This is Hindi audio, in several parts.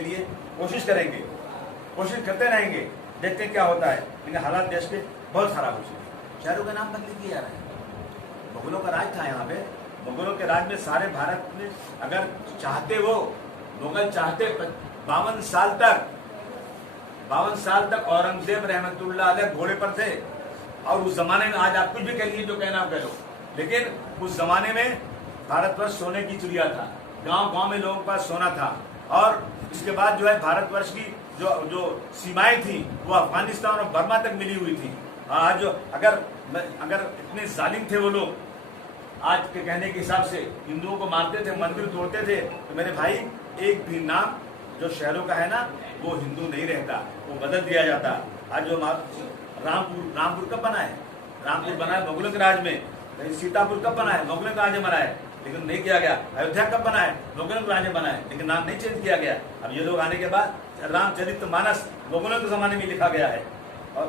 के लिए कोशिश करेंगे, कोशिश करते रहेंगे, देखते हैं क्या होता है। लेकिन हालात देश के बहुत खराब हो चुके। शहरों का नाम बदल किया जा रहा है। मुगलों का राज था यहाँ पे, मुगलों के राज में सारे भारत में अगर चाहते वो मुगल चाहते 52 साल तक औरंगजेब रहमतुल्लाह अलैह घोड़े पर थे। और उस जमाने में, आज आप कुछ भी कह लीजिए जो कहना कह लो, लेकिन उस जमाने में भारतवर्ष सोने की चिड़िया था, गांव गांव में लोगों के पास सोना था। और इसके बाद जो है भारतवर्ष की जो सीमाएं थी वो अफगानिस्तान और बर्मा तक मिली हुई थी। आज अगर इतने जालिम थे वो लोग, आज के कहने के हिसाब से हिंदुओं को मारते थे, मंदिर तोड़ते थे, तो मेरे भाई एक भी नाम जो शहरों का है ना वो हिंदू नहीं रहता, वो बदल दिया जाता। आज जो रामपुर कब बना है? रामपुर बना है मुगलों के राज में। सीतापुर कब बना है? मुगलों का राज बना है, लेकिन नहीं किया गया। अयोध्या कब बना है? मुगलों का राज बना है, लेकिन नाम नहीं चेंज किया गया। अब ये लोग आने के बाद रामचरितमानस मुगलों के जमाने में लिखा गया है। और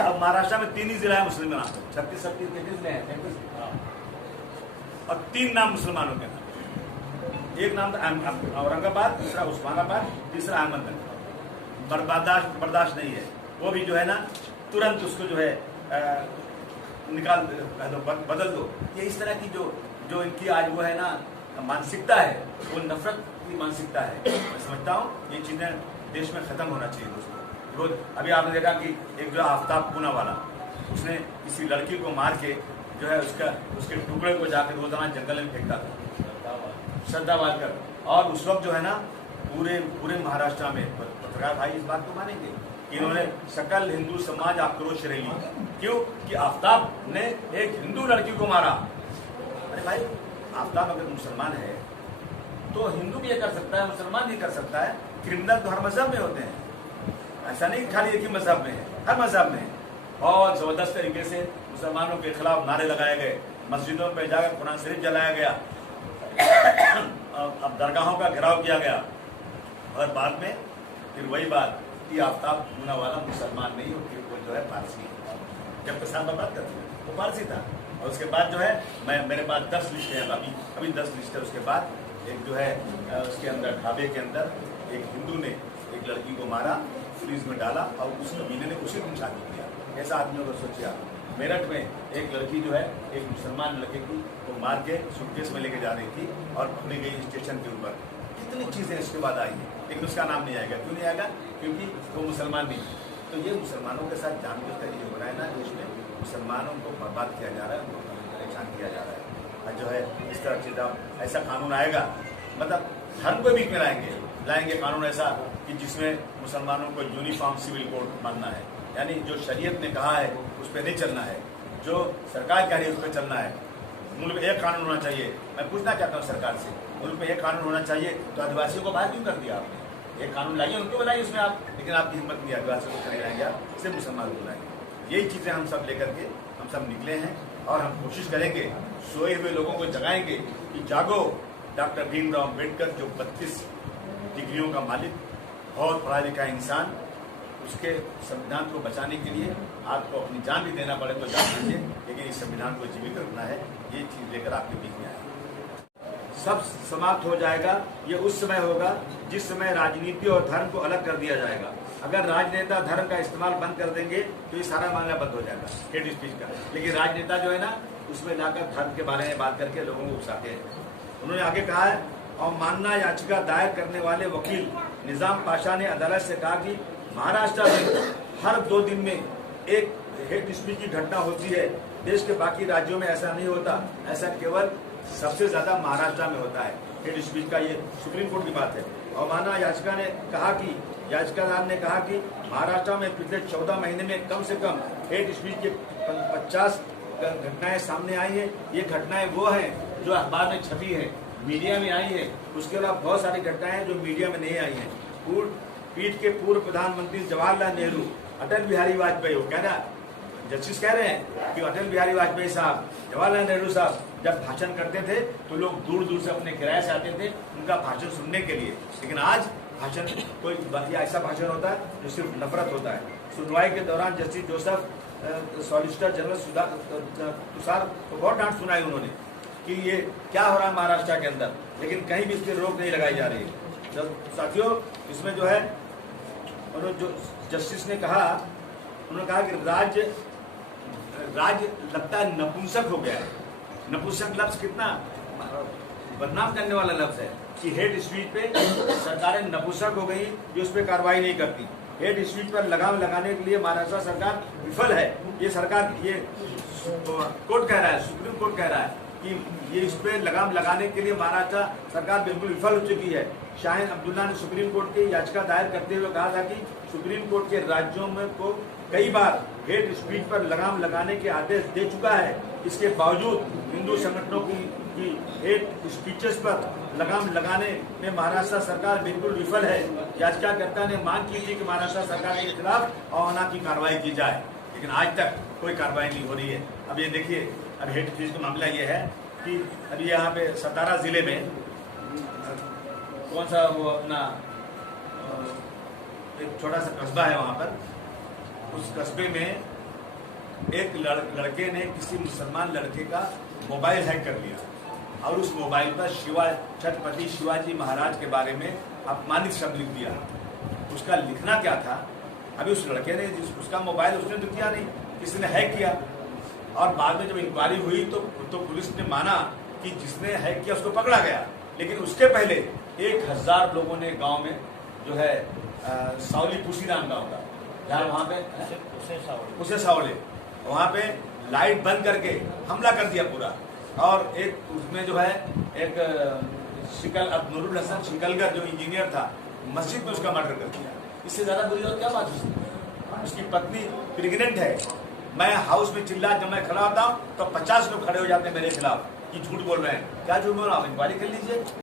अब महाराष्ट्र में 3 ही जिला है मुसलमान, 36 जिले हैं, 33, और 3 नाम मुसलमानों के नाम। एक नाम था औरंगाबाद, दूसरा उस्मानाबाद, तीसरा अहमदनगर। बर्दाश्त नहीं है। वो भी जो है ना तुरंत उसको जो है निकाल दो, बदल दो। ये इस तरह की जो इनकी आज वो है ना मानसिकता है, वो नफरत की मानसिकता है। मैं समझता हूँ ये चीजें देश में खत्म होना चाहिए दोस्तों। अभी आपने देखा कि एक जो आफ्ताब पूना वाला, उसने किसी लड़की को मार के जो है उसके टुकड़े को जाकर रोजाना जंगल में फेंकता था, श्रद्धावाद कर। और उस वक्त जो है ना पूरे महाराष्ट्र में पत्रकार भाई इस बात को मानेंगे कि इन्होंने सकल हिंदू समाज आक्रोश रैली, क्यों कि आफ्ताब ने एक हिंदू लड़की को मारा। अरे भाई, आफ्ताब अगर मुसलमान है तो हिंदू भी ये कर सकता है, मुसलमान भी कर सकता है। क्रिमिनल तो हर मजहब में होते हैं, ऐसा नहीं खाली एक ही मजहब में है, हर मजहब में। और जबरदस्त तरीके से मुसलमानों के खिलाफ नारे लगाए गए, मस्जिदों पर जाकर कुरान शरीफ जलाया गया, अब दरगाहों का घेराव किया गया। और बाद में फिर वही बात कि आफ्ताब पूना वाला मुसलमान नहीं हो, वो जो है पारसी है। जब किसान पर बात करते हैं वो पारसी था। और उसके बाद जो है मेरे पास 10 लिस्ट है, अभी 10 लिस्ट है। उसके बाद एक जो है उसके अंदर ढाबे के अंदर एक हिंदू ने एक लड़की को मारा, फ्रीज में डाला और उस कमीने ने उसी को शादी किया। ऐसा आदमियों को सोचिए आप। मेरठ में एक लड़की जो है एक मुसलमान लड़के को मार के सूटकेस में लेके जा रही थी और पकड़ी गई स्टेशन के ऊपर। कितनी चीजें इसके बाद आई हैं, लेकिन उसका नाम नहीं आएगा। क्यों नहीं आएगा? क्योंकि वो मुसलमान नहीं। तो ये मुसलमानों के साथ जानबूझकर ये हो रहा है ना, देश में मुसलमानों को बर्बाद किया जा रहा है, उनको परेशान किया जा रहा है। और जो है इस तरह से ऐसा कानून आएगा, मतलब धर्म को बीच में लाएंगे कानून ऐसा कि जिसमें मुसलमानों को यूनिफॉर्म सिविल कोड मानना है, यानी जो शरीयत ने कहा है उस पर नहीं चलना है, जो सरकार कह रही है उस पर चलना है। मुल्क में एक कानून होना चाहिए। मैं पूछना चाहता हूँ सरकार से, मुल्क में एक कानून होना चाहिए, तो आदिवासियों को बाहर क्यों कर दिया आपने? एक कानून लाइए, उनको बनाइए उसमें आप, लेकिन आपकी हिम्मत नहीं, आदिवासियों को चले जाएंगे आप, सिर्फ मुसलमान को बुलाएंगे। यही चीज़ें हम सब लेकर के हम सब निकले हैं और हम कोशिश करेंगे, सोए हुए लोगों को जगाएंगे कि जागो। डॉक्टर भीमराव अम्बेडकर जो 32 डिग्रियों का मालिक, बहुत पढ़ा लिखा इंसान, उसके संविधान को बचाने के लिए आपको अपनी जान भी देना पड़े तो जान दीजिए, लेकिन इस संविधान को जीवित रखना है। ये चीज लेकर आपके बीच में आए। सब समाप्त हो जाएगा, ये उस समय होगा जिस समय राजनीति और धर्म को अलग कर दिया जाएगा। अगर राजनेता धर्म का इस्तेमाल बंद कर देंगे तो ये सारा मामला बंद हो जाएगा हेड स्पीच का। लेकिन राजनेता जो है ना, उसमें लाकर धर्म के बारे में बात करके लोगों को उकसाते हैं। उन्होंने आगे कहा है, अवमानना याचिका दायर करने वाले वकील निजाम पाशा ने अदालत से कहा कि महाराष्ट्र में हर 2 दिन में एक हेड स्पीच की घटना होती है, देश के बाकी राज्यों में ऐसा नहीं होता, ऐसा केवल सबसे ज्यादा महाराष्ट्र में होता है हेड स्पीच का। ये सुप्रीम कोर्ट की बात है। अवमानना याचिका ने कहा कि याचिकादार ने कहा कि महाराष्ट्र में पिछले 14 महीने में कम से कम हेड स्पीच के 50 घटनाएं सामने आई हैं। ये घटनाएं वो हैं जो अखबार में छपी हैं, मीडिया में आई है। उसके अलावा बहुत सारी घटनाएं जो मीडिया में नहीं आई हैं। पीठ के पूर्व प्रधानमंत्री जवाहरलाल नेहरू, अटल बिहारी वाजपेयी, वो कहना जस्टिस कह रहे हैं कि अटल बिहारी वाजपेयी साहब, जवाहरलाल नेहरू साहब जब भाषण करते थे तो लोग दूर दूर से अपने किराए से आते थे उनका भाषण सुनने के लिए। लेकिन आज भाषण कोई ऐसा भाषण होता है जो सिर्फ नफरत होता है। सुनवाई के दौरान justice Joseph, solicitor general Tushar को बहुत डांट सुनाई उन्होंने कि ये क्या हो रहा है महाराष्ट्र के अंदर, लेकिन कहीं भी इसकी रोक नहीं लगाई जा रही है। साथियों, इसमें जो है उन्होंने जो जस्टिस ने कहा, उन्होंने कहा कि राज्य लगता है नपुंसक हो गया है। नपुंसक लफ्ज कितना बदनाम करने वाला लफ्ज है कि हेट स्पीच पे सरकारें नपुंसक हो गई, जो उस पर कार्रवाई नहीं करती। हेट स्पीच पर लगाम लगाने के लिए महाराष्ट्र सरकार विफल है। ये सरकार, ये कोर्ट कह रहा है, सुप्रीम कोर्ट कह रहा है कि ये इस पे लगाम लगाने के लिए महाराष्ट्र सरकार बिल्कुल विफल हो चुकी है। शाहीन अब्दुल्ला ने सुप्रीम कोर्ट की याचिका दायर करते हुए कहा था कि सुप्रीम कोर्ट के राज्यों में को कई बार हेट स्पीच पर लगाम लगाने के आदेश दे चुका है। इसके बावजूद हिंदू संगठनों की हेट स्पीचेस पर लगाम लगाने में महाराष्ट्र सरकार बिल्कुल विफल है। याचिकाकर्ता ने मांग की थी कि महाराष्ट्र सरकार के खिलाफ अवमानना की कार्रवाई की जाए, लेकिन आज तक कोई कार्रवाई नहीं हो रही है। अब ये देखिए, अब हेट स्पीच का मामला ये है कि अभी यहाँ पे सतारा जिले में कौन सा वो अपना एक छोटा सा कस्बा है, वहाँ पर उस कस्बे में एक लड़के ने किसी मुसलमान लड़के का मोबाइल हैक कर लिया और उस मोबाइल पर छत्रपति शिवाजी महाराज के बारे में अपमानित शब्द लिख दिया। उसका लिखना क्या था, अभी उस लड़के ने उसका मोबाइल उसने तो किया नहीं, किसी ने हैक किया। और बाद में जब इंक्वायरी हुई तो पुलिस ने माना कि जिसने हैक किया उसको पकड़ा गया। लेकिन उसके पहले 1000 लोगों ने गांव में जो है सावली पुसीराम गांव का, जहाँ वहाँ पे उसे सावले, वहाँ पे लाइट बंद करके हमला कर दिया पूरा। और एक उसमें जो है एक नूरुल हसन शिकलगर जो इंजीनियर था, मस्जिद में उसका मर्डर कर दिया। इससे ज्यादा बुरी और क्या बात है। उसकी पत्नी प्रेग्नेंट है। मैं हाउस में जब मैं खड़ा होता हूँ तो 50 लोग खड़े हो जाते हैं मेरे खिलाफ कि झूठ बोल रहे हैं। क्या झूठ बोल रहा हूँ, इंक्वायरी कर लीजिए।